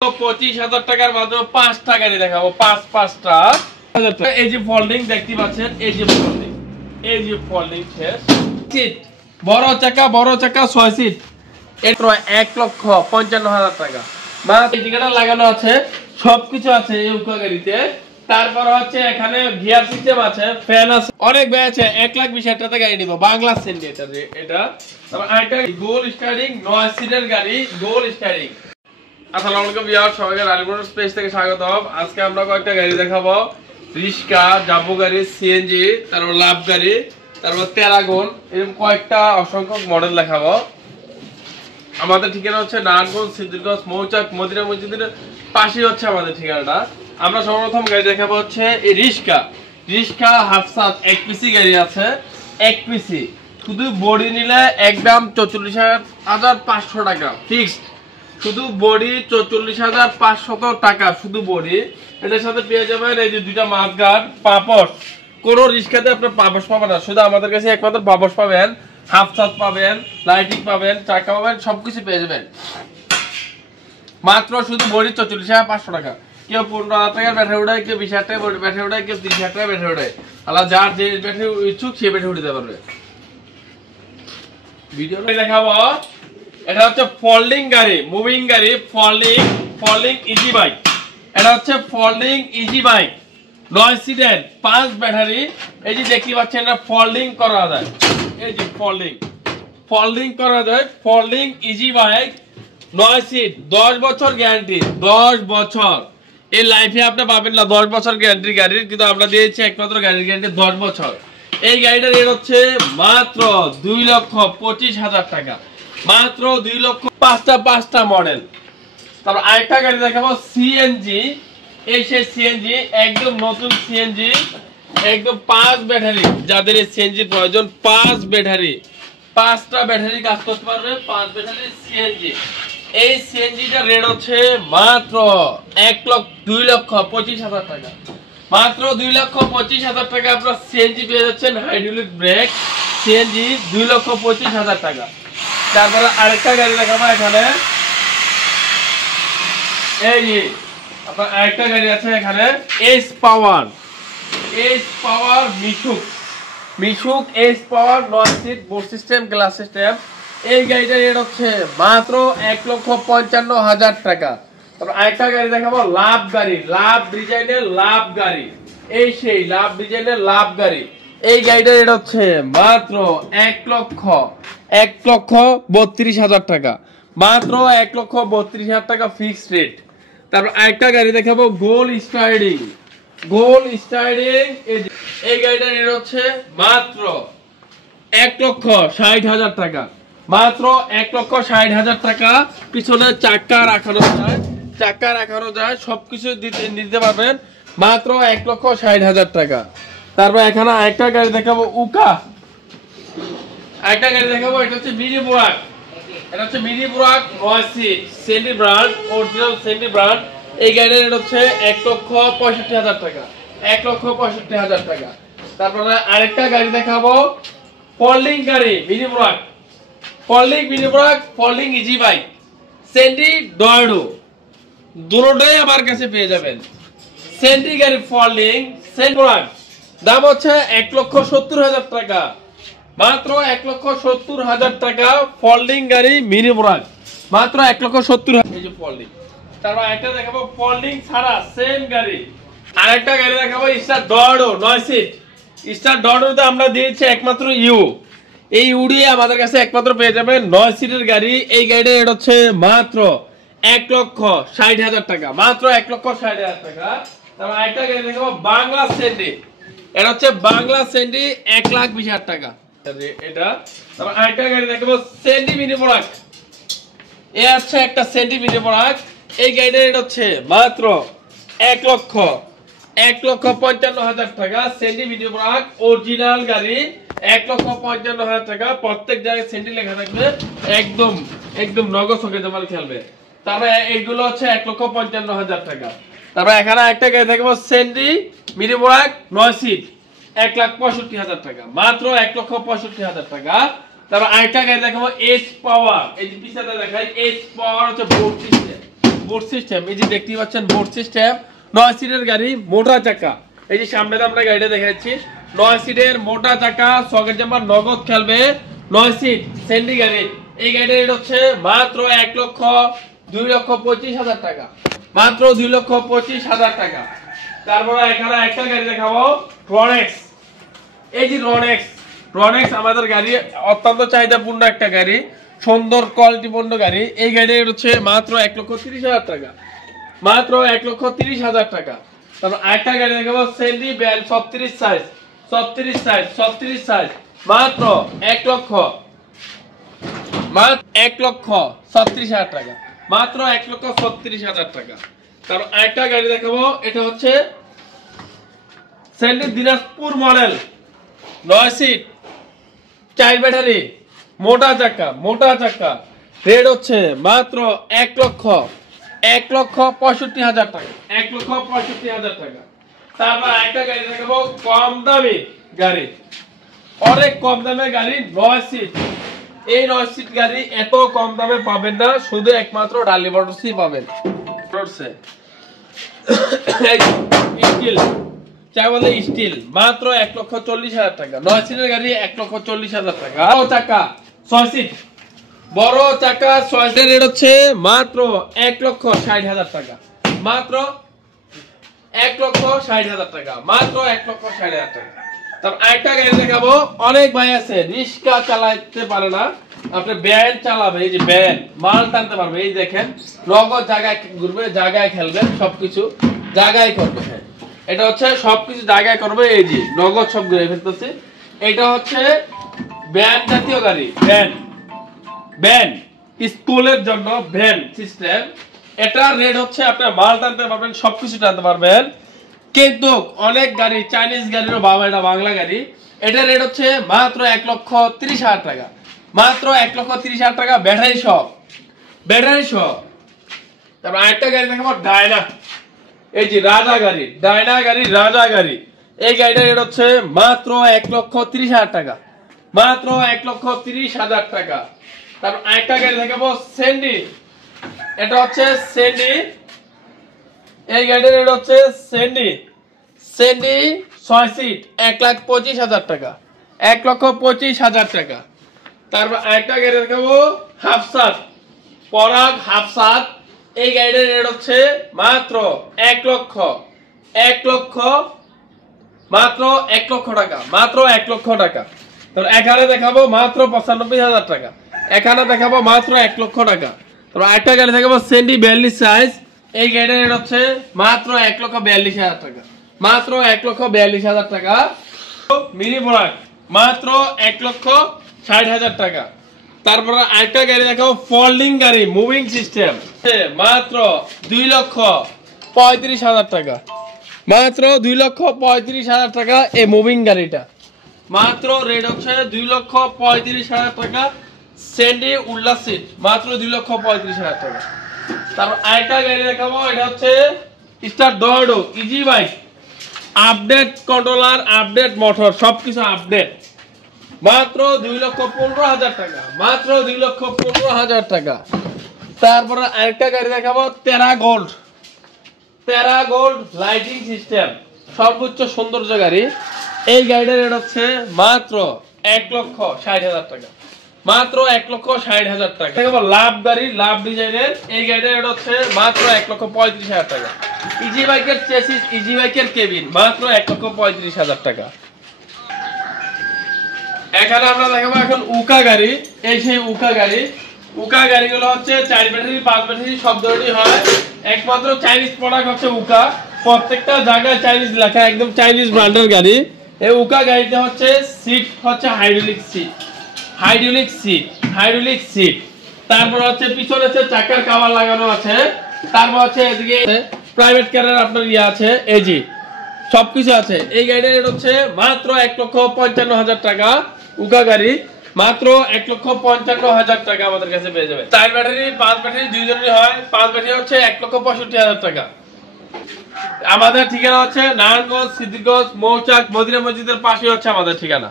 25,000 টাকার মাধ্যমে 5টা গাড়ি দেখাবো, 5টা এই যে ফোল্ডিং দেখতে পাচ্ছেন, এই যে ফোল্ডিং সিট, বড় চাকা 6 সিট, এটা 1,55,000 টাকা। টিকেটটা লাগানো আছে, সবকিছু আছে এই উকা গাড়িতে। তারপর হচ্ছে এখানে গিয়ার সিস্টেম আছে, ফ্যান আছে, অনেক ব্যয় আছে। 1,20,000 টাকা গাড়ি নিব, বাংলা সেন্ডি এটা। তারপর আরেকটা গোল স্টারিং 9 সিটের গাড়ি, গোল স্টারিং। আসসালামু আলাইকুম ভিউয়ার্স, সবাইকে রানীপুর স্পেস থেকে স্বাগতম। আজকে আমরা কয়েকটা গাড়ি দেখাবো, রিস্কা, জাম্বো গাড়ি, সিএনজি, তারপর লাভ গাড়ি, তারপর প্যারাগন, এরকম কয়েকটা অসংখ্য মডেল দেখাবো। আমাদের ঠিকানা হচ্ছে নারায়ণগঞ্জ সিদ্ধিরগঞ্জ মৌচাক মদিনা মসজিদের পাশেই হচ্ছে আমাদের ঠিকানাটা। আমরা সর্বপ্রথম গাড়ি দেখাবো হচ্ছে এই রিস্কা হাফসাত 1 পিসি গাড়ি আছে, 1 পিসি। শুধু বডি নিলে একদম 44,500 টাকা ফিক্সড। শুধু বডি 44,500 টাকা, শুধু বডি। এটার সাথে পেয়ে যাবেন এই যে দুইটা মাছগার্ড, পাপস। কোনো রিস্কাতে আপনার পাপস পাবেন না, শুধু আমাদের কাছে একমাত্র পাপস পাবেন, হাফ ছাদ পাবেন, লাইটিং পাবেন, চাকা পাবেন, সবকিছু পেয়ে যাবেন মাত্র শুধু বডি 44,500 টাকা। কেউ 15,000 টাকার ব্যাটারি উঠায়, কেউ 20,000 টাকার ব্যাটারি উঠায়, কেউ 30,000 টাকার ব্যাটারি উঠায়। আল্লাহ যার যে ব্যাটারি ইচ্ছুক সে ব্যাটারি উঠাতে পারবে। ভিডিও দেখাবো, এটা হচ্ছে ফোল্ডিং গাড়ি, মুভিং গাড়ি, ফোল্ডিং ইজি বাইক। এটা হচ্ছে ফোল্ডিং ইজি বাইক, 9 সিটের, 5 ব্যাটারি। এই যে দেখতে পাচ্ছেন, এটা ফোল্ডিং করা যায়, এই যে ফোল্ডিং করা যায়, ফোল্ডিং ইজি বাইক, 9 সিট, 10 বছর গ্যারান্টি, 10 বছর। এই লাইফে আপনি পাবেন না 10 বছর গ্যারান্টি গাড়ির, কিন্তু আমরা দিয়েছি একমাত্র গাড়ির গ্যারান্টি 10 বছর। এই গাড়িটার রেট হচ্ছে মাত্র 2,25,000 টাকা, মাত্র 2 লক্ষ। 5টা মডেল। তারপর আরেকটা গাড়ি দেখাবো সিএনজি। এই সেই সিএনজি, একদম নতুন সিএনজি, একদম 5 ব্যাটারি। যাদের এই সিএনজি প্রয়োজন, 5 ব্যাটারি, 5টা ব্যাটারি কাজ করতে পারবে, 5 ব্যাটারি সিএনজি। এই সিএনজিটার রেট হচ্ছে মাত্র 2,25,000 টাকা, মাত্র 2,25,000 টাকা আপনার সিএনজি পেয়ে যাচ্ছেন। হাইড্রোলিক ব্রেক সিএনজি, 2,25,000 টাকা। তারপরে আরেকটা গাড়ি দেখাবো এখানে, এই যে আপনার আরেকটা গাড়ি আছে এখানে, S power Mishuk S power 9 seat, board system, glass system. এই গাড়িটার রেট হচ্ছে মাত্র 1,55,000 টাকা। তারপর আরেকটা গাড়ি দেখাবো লাভ গাড়ি, লাভ ডিজাইনের লাভ গাড়ি। এই সেই লাভ ডিজাইনের লাভ গাড়ি। এই গাড়িটার রেট হচ্ছে মাত্র 1,32,000 টাকা, মাত্র 1,32,000 টাকা ফিক্সড রেট। তারপর আরেকটা গাড়ি দেখাবো গোল স্টাইডিং। এই গাড়িটার রেট হচ্ছে মাত্র 1,60,000 টাকা, মাত্র 1,60,000 টাকা। পিছনে চাকা রাখানো যায়, সবকিছু দিতে পারবেন, মাত্র 1,60,000 টাকা। তারপর এখানে আরেকটা গাড়ি দেখাবো এটা হচ্ছে মিনি বুরাক। এটা হচ্ছে mini বুরাক 9 seat, সেন্ডি brand, original সেন্ডি brand. এই গাড়ির রেট হচ্ছে 1,65,000 টাকা, 1,65,000 টাকা। তারপরে আরেকটা গাড়ি দেখাবো ফোল্ডিং গাড়ি, মিনি বুরাক, ফোল্ডিং ইজি বাইক, সেন্ডি ডয়ডো, দুটোটাই আমার কাছে পেয়ে যাবেন। সেন্ডি গাড়ি ফোল্ডিং, সেন্ডি বুরাক, দাম হচ্ছে 1,70,000 টাকা, মাত্র 1,70,000 টাকা। ফোল্ডিং গাড়ি মিনি বুরাক, মাত্র 1,70,000। এই যে ফোল্ডিং। তারপর একটা দেখাবো ফোল্ডিং ছাড়া সেম গাড়ি, আরেকটা গাড়ি দেখাবো স্টার ডয়ডো 9 সিট। স্টার ডয়ডোতে আমরা দিয়েছি একমাত্র এই ইউডি আমাদের কাছে একমাত্র পেয়ে যাবেন, 9 সিটের গাড়ি। এই গাড়িটা এটা হচ্ছে মাত্র 1,60,000 টাকা, মাত্র 1,60,000 টাকা। তারপর আরেকটা গাড়ি দেখাবো বাংলা সেন্ডি। এটা হচ্ছে বাংলা সেন্ডি, 1,20,000 টাকা এটা। তারপর আরেকটা গাড়ি দেখাবো সেন্ডি মিনি বুরাক। এ আছে একটা সেন্ডি মিনি বুরাক। এই গাড়িটা এটা হচ্ছে মাত্র 1,55,000 টাকা। সেন্ডি মিনি বুরাক অরিজিনাল গাড়ি, 1,55,000 টাকা। প্রত্যেক জায়গায় সেন্ডি লেখা থাকবে, একদম নগদ সঙ্গে জমাল খেলবে। তারপরে এইগুলো হচ্ছে 1,55,000 টাকা। তারপর এখানে একটা গাড়ি দেখাবো সেন্ডি মিনি বুরাক 9 সিট, 1,65,000 টাকা, মাত্র 1,65,000 টাকা। তারপর আরেকটা গাড়ি দেখাবো এস পাওয়ার। এই যে পিছনে দেখাই, এস পাওয়ার হচ্ছে বোর্ড সিস্টেম, এই যে দেখতে পাচ্ছেন বোর্ড সিস্টেম, 9 সিটের গাড়ি, মোটা চাকা। এই যে সামনে আমরা গাড়িটা দেখাচ্ছি, 9 সিটের মোটা চাকা, সকেট জাম্পার, নগদ খেলবে, 9 সিট সেন্ডি গাড়ি। এই গাড়ির রেট হচ্ছে মাত্র 1,02,25,000 টাকা, মাত্র 2,25,000 টাকা। তারপরে এখানে একটা গাড়ি দেখাবো, রনেক্স। এই যে রনেক্স আমাদের গাড়ি, অত্যন্ত চাহিদাপূর্ণ একটা গাড়ি, সুন্দর কোয়ালিটিপূর্ণ গাড়ি। এই গাড়ির হচ্ছে মাত্র 1,30,000 টাকা, মাত্র 1,30,000 টাকা। তারপর আরেকটা গাড়ি দেখাবো, সেন্ডি ব্যাল 36 সাইজ, 36 সাইজ, মাত্র 1,36,000 টাকা, মাত্র 1,36,000 টাকা। তারপর আরেকটা গাড়ি দেখাবো, এটা হচ্ছে সেন্ডি দিনাজপুর মডেল, 9 সিট, 4 ব্যাটারি, মোটা চাকা, রেট হচ্ছে মাত্র 1,65,000 টাকা, 1,65,000 টাকা। তারপর একটা গাড়ি দেখাবো, কম দামি গাড়ি, অনেক কম দামের গাড়ি, 9 সিট। এই 9 সিট গাড়ি এত কম দামে পাবেন না, শুধু একমাত্র ডালি মোটরসই পাবেন। স্টিল মাত্র 1,40,000 টাকা, 9 সিটের গাড়ি, 1,40,000 টাকা। চাকা 6 সিট, বড় চাকা 6 সিটের রেট হচ্ছে মাত্র 1,60,000 টাকা, মাত্র 1,60,000 টাকা, মাত্র 1,60,000 টাকা। তারপর একটা গাড়ি দেখাবো, অনেক ভাই আছে রিক্সা চালাতে পারে না, আপনি ভ্যান চালাবে, এই যে ভ্যান মাল টানতে পারবে। এই দেখেন নগদ জায়গায় ঘুরবে, জায়গায় খেলবে, সবকিছু জায়গায় করবে। হ্যাঁ, এটা হচ্ছে সবকিছু জায়গায় করবে, এই যে নগদ সব ঘুরে ফেলতেছে। এটা হচ্ছে ভ্যান জাতীয় গাড়ি, ভ্যান স্কুলের জন্য ভ্যান সিস্টেম। এটার রেট হচ্ছে আপনার মাল টানতে পারবেন, সবকিছু টানতে পারবেন। কিন্তু অনেক গাড়ি চাইনিজ গাড়িরও বাবা, এটা বাংলা গাড়ি, এটার রেট হচ্ছে মাত্র 1,30,000 টাকা, মাত্র 1,30,000 টাকা, ব্যাটারি সহ। তারপর আরেকটা গাড়ি দেখাবো, ডায়না। এই যে রাজা গাড়ি, এই গাড়িটার রেট হচ্ছে মাত্র 1,30,000 টাকা, মাত্র 1,30,000 টাকা। তারপর আরেকটা গাড়ি দেখাবো, সেন্ডি। এটা হচ্ছে সেন্ডি, এই গাড়ির রেট হচ্ছে সেন্ডি 6 সিট, 1,25,000 টাকা, 1,25,000 টাকা। তারপর আরেকটা গাড়ি দেখাবো, হাফসাত, পরাগ হাফসাত। এই গাড়ির রেট হচ্ছে মাত্র 1 লক্ষ টাকা, মাত্র 1 লক্ষ টাকা। তারপর এখানে দেখাবো মাত্র 95,000 টাকা, এখানে দেখাবো মাত্র 1 লক্ষ টাকা। তারপর আরেকটা গাড়ি দেখাবো, সেন্ডি 42 সাইজ। এই গাড়ির রেট হচ্ছে মাত্র 1,42,000 টাকা, মাত্র 1,42,000 টাকা। মিনি বোরাক মাত্র 1,60,000 টাকা। তারপরে আরেকটা গাড়ি দেখাবো, ফোল্ডিং গাড়ি, মুভিং সিস্টেম, মাত্র 2,35,000 টাকা, মাত্র 2,35,000 টাকা। এই মুভিং গাড়িটা মাত্র রেট হচ্ছে 2,35,000 টাকা। সেন্ডি উল্লাস সিট মাত্র 2,35,000 টাকা। তারপর আরেকটা গাড়ি দেখাবো, এটা হচ্ছে স্টার ডোডো easy bike, update controller, update motor, সবকিছু আপডেট, মাত্র 2,15,000 টাকা, মাত্র 2,15,000 টাকা। তারপরে আরেকটা গাড়ি দেখাবো, টেরা গোল্ড লাইটিং সিস্টেম, সর্বোচ্চ সৌন্দর্য গাড়ি। এই গাড়িটার রেট হচ্ছে মাত্র 1,60,000 টাকা, মাত্র 1,60,000 টাকা। লাভ গাড়ি, লাভ ডিজাইনের, এই গাড়িটার রেট হচ্ছে মাত্র 1,35,000 টাকা। ইজি বাইকের চেসিস, ইজি বাইকের কেবিন, মাত্র 1,35,000 টাকা। এখানে আমরা দেখাবো এখন উকা গাড়ি। এই সেই উকা গাড়িগুলো হচ্ছে 4 ব্যাটারি 5 ব্যাটারি সব ধরনের হয়, একমাত্র চাইনিজ প্রোডাক্ট হচ্ছে উকা, প্রত্যেকটা জায়গায় চাইনিজ লেখা, একদম চাইনিজ ব্র্যান্ডের গাড়ি। এই উকা গাড়িতে হচ্ছে সিট হচ্ছে হাইড্রোলিক সিট। তারপর হচ্ছে পিছনে হচ্ছে চাকার কভার লাগানো আছে। তারপর হচ্ছে এদিকে প্রাইভেট কারের আপনার ইয়ে আছে, এই জি সবকিছু আছে। এই গাড়ির রেট হচ্ছে মাত্র 1,55,000 টাকা। উকা গাড়ি মাত্র 1,55,000 টাকা আমাদের কাছে পেয়ে যাবে। 4 ব্যাটারি 5 ব্যাটারি দুইজনেরই হয়, 5 ব্যাটারি হচ্ছে 1,65,000 টাকা। আমাদের ঠিকানা হচ্ছে নারায়ণগঞ্জ, সিদ্ধিরগঞ্জ, মৌচাক, মদিনা মসজিদের পাশে হচ্ছে আমাদের ঠিকানা।